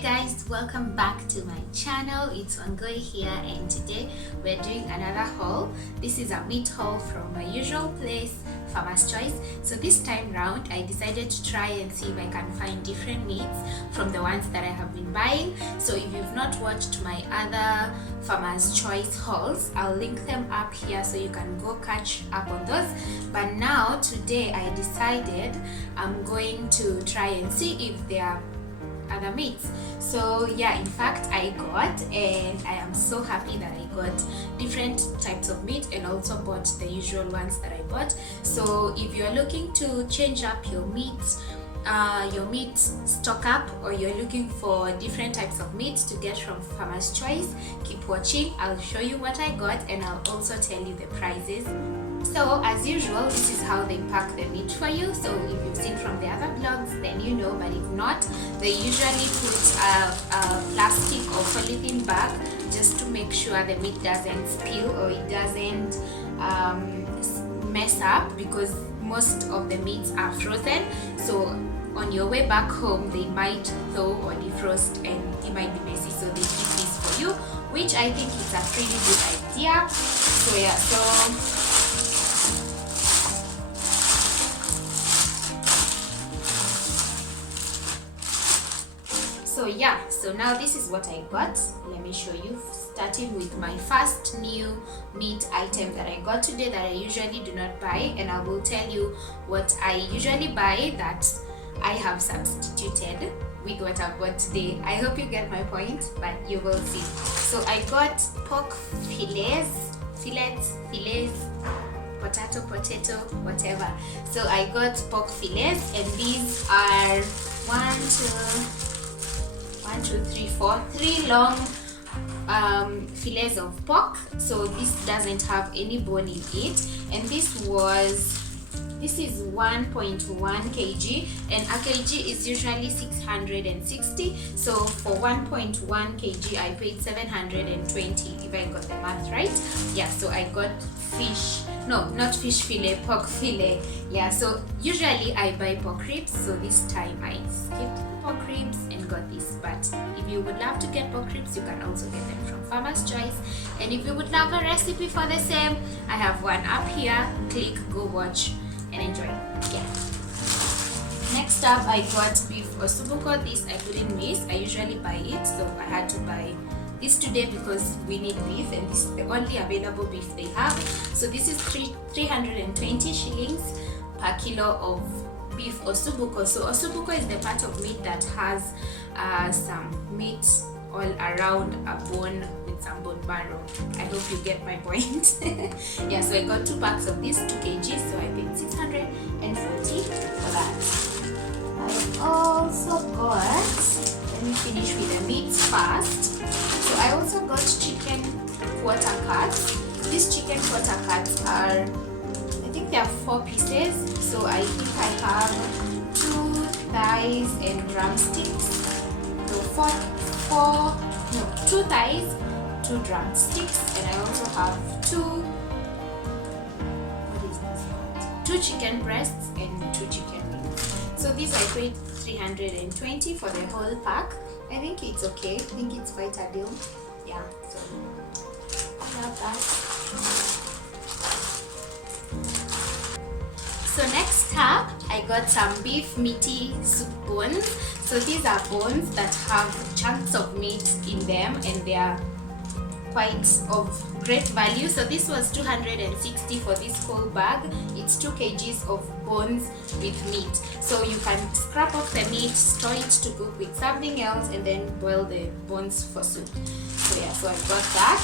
Hey guys, welcome back to my channel. It's Wangui here, and today we're doing another haul. This is a meat haul from my usual place, Farmer's Choice. So this time round I decided to try and see if I can find different meats from the ones that I have been buying. So if you've not watched my other Farmer's Choice hauls, I'll link them up here so you can go catch up on those. But now today I decided I'm going to try and see if there are other meats. So yeah, in fact I got, and I am so happy that I got different types of meat and also bought the usual ones that I bought. So if you're looking to change up your meat stock up, or you're looking for different types of meat to get from Farmer's Choice, keep watching. I'll show you what I got and I'll also tell you the prices. So as usual, this is how they pack the meat for you. So if you've seen from the other vlogs, then you know, but if not, they usually put a plastic or polythene bag just to make sure the meat doesn't spill or it doesn't mess up, because most of the meats are frozen. So on your way back home, they might thaw or defrost and it might be messy. So they keep this for you, which I think is a pretty good idea. So yeah, so now this is what I got. Let me show you, starting with my first new meat item that I got today that I usually do not buy, and I will tell you what I usually buy that I have substituted with what I bought today. I hope you get my point, but you will see. So I got pork fillets, potato, whatever. So I got pork fillets, and these are 3 long fillets of pork. So this doesn't have any bone in it, and this is 1.1 kg, and a kg is usually 660. So for 1.1 kg I paid 720, if I got the math right. Yeah, so I got pork fillet. Yeah, so usually I buy pork ribs, so this time I skipped the pork ribs and got this. But if you would love to get pork ribs, you can also get them from Farmer's Choice. And if you would love a recipe for the same, I have one up here. Click, go watch and enjoy. Yeah. Next up, I got beef ossobuco. This I couldn't miss. I usually buy it, so I had to buy this today because we need beef, and this is the only available beef they have. So this is 320 shillings per kilo of beef ossobuco. So ossobuco is the part of meat that has some meat all around a bone with some bone marrow. I hope you get my point. Yeah, so I got 2 packs of this, 2 kg, so I paid 640 for that. I also got, let me finish with the meats first. So I also got chicken quarter cuts. These chicken quarter cuts are, I think they are 4 pieces. So I think I have 2 thighs and drumsticks. So 2 thighs, 2 drumsticks, and I also have 2 chicken breasts and 2 chicken wings. So these I paid 320 for the whole pack. I think it's okay. I think it's quite a deal. Yeah, so I love that. So next up, I got some beef meaty soup bones. So these are bones that have chunks of meat in them, and they are quite of great value. So this was 260 for this whole bag. It's 2 kgs of bones with meat. So you can scrap off the meat, store it to cook with something else, and then boil the bones for soup. So yeah, so I got that.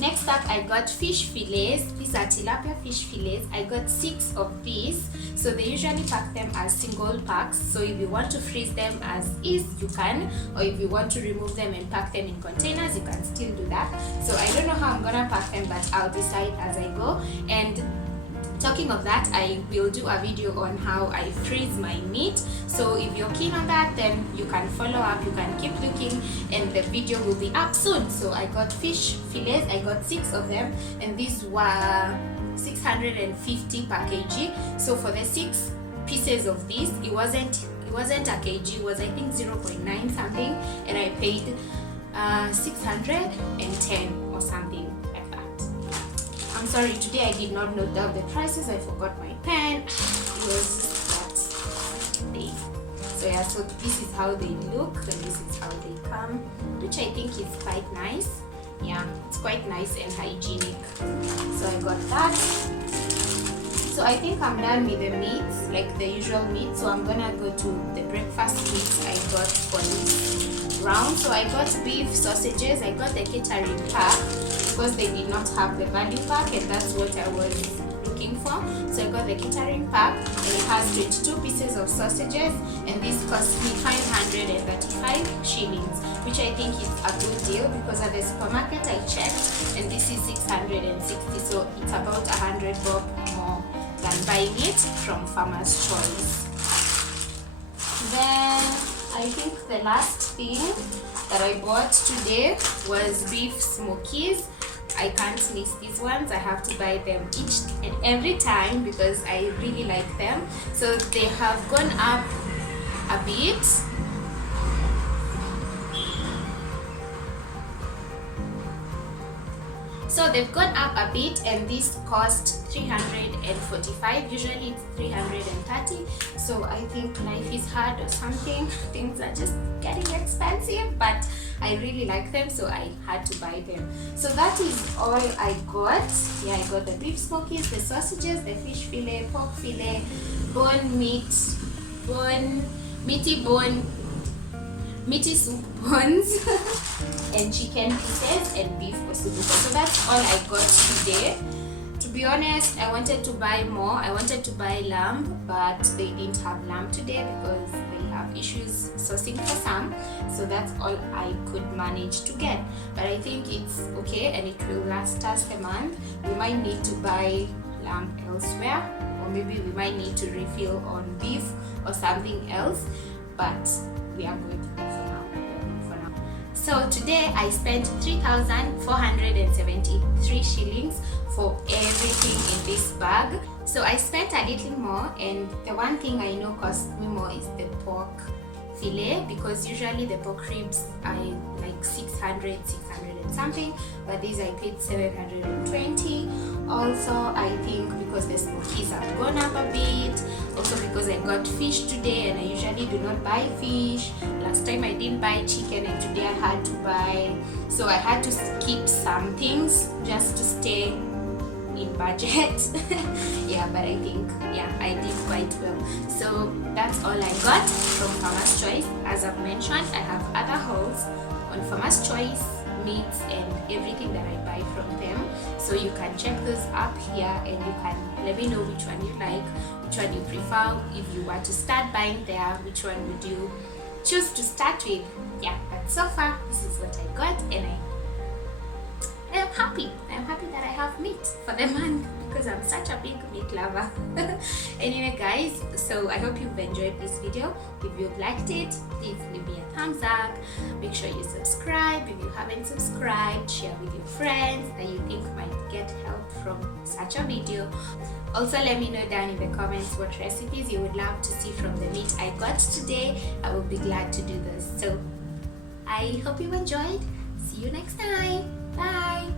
Next up, I got fish fillets. These are tilapia fish fillets. I got 6 of these. So they usually pack them as single packs. So if you want to freeze them as is, you can. Or if you want to remove them and pack them in containers, you can still do that. So I don't know how I'm gonna pack them, but I'll decide as I go. And talking of that, I will do a video on how I freeze my meat. So if you're keen on that, then you can follow up, you can keep looking, and the video will be up soon. So I got fish fillets, I got 6 of them, and these were 650 per kg. So for the 6 pieces of this, it It wasn't a kg, it was I think 0.9 something, and I paid 610 or something like that. I'm sorry, today I did not note down the prices. I forgot my pen. It was that day. So yeah, so this is how they look and this is how they come, which I think is quite nice. Yeah, it's quite nice and hygienic. So I got that. So I think I'm done with the meats, like the usual meat. So I'm gonna go to the breakfast meats I got for this round. So I got beef sausages. I got the catering pack because they did not have the value pack, and that's what I was looking for. So I got the catering pack, and it has 22 pieces of sausages, and this cost me 535 shillings, which I think is a good deal because at the supermarket I checked and this is 660, so it's about 100 bob more than buying it from Farmer's Choice. Then I think the last thing that I bought today was beef Smokies. I can't miss these ones. I have to buy them each and every time because I really like them. So they have gone up a bit. So they've gone up a bit, and this cost 345. Usually it's 330. So I think life is hard or something. Things are just getting expensive, but I really like them, so I had to buy them. So that is all I got. Yeah, I got the beef Smokies, the sausages, the fish fillet, pork fillet, bone meat, meaty soup bones, and chicken pieces and beef ossobuco. So that's all I got today. To be honest, I wanted to buy more. I wanted to buy lamb, but they didn't have lamb today because they have issues sourcing for some. So that's all I could manage to get. But I think it's okay and it will last us a month. We might need to buy lamb elsewhere, or maybe we might need to refill on beef or something else, but we are good for now. So today I spent 3,473 shillings for everything in this bag. So I spent a little more, and the one thing I know cost me more is the pork fillet, because usually the pork ribs are like 600 and something, but these I paid 720. Also I think because the Smokies have gone up a bit, also because I got fish today and I usually do not buy fish. Last time I didn't buy chicken and today I had to buy, so I had to skip some things just to stay in budget. Yeah, but I think I did quite well. So that's all I got from Farmer's Choice. As I've mentioned, I have other hauls on Farmer's Choice, meats and everything that I buy from them, so you can check those up here and you can let me know which one you like, which one you prefer. If you want to start buying there, which one would you choose to start with? Yeah, but so far this is what I got, and I am happy. I am happy that I have meat for the month because I'm such a big meat lover. Anyway guys, so I hope you've enjoyed this video. If you've liked it, please leave me a thumbs up. Make sure you subscribe. If you haven't subscribed, share with your friends that you think might get help from such a video. Also, let me know down in the comments what recipes you would love to see from the meat I got today. I will be glad to do those. So I hope you enjoyed. See you next time. Bye.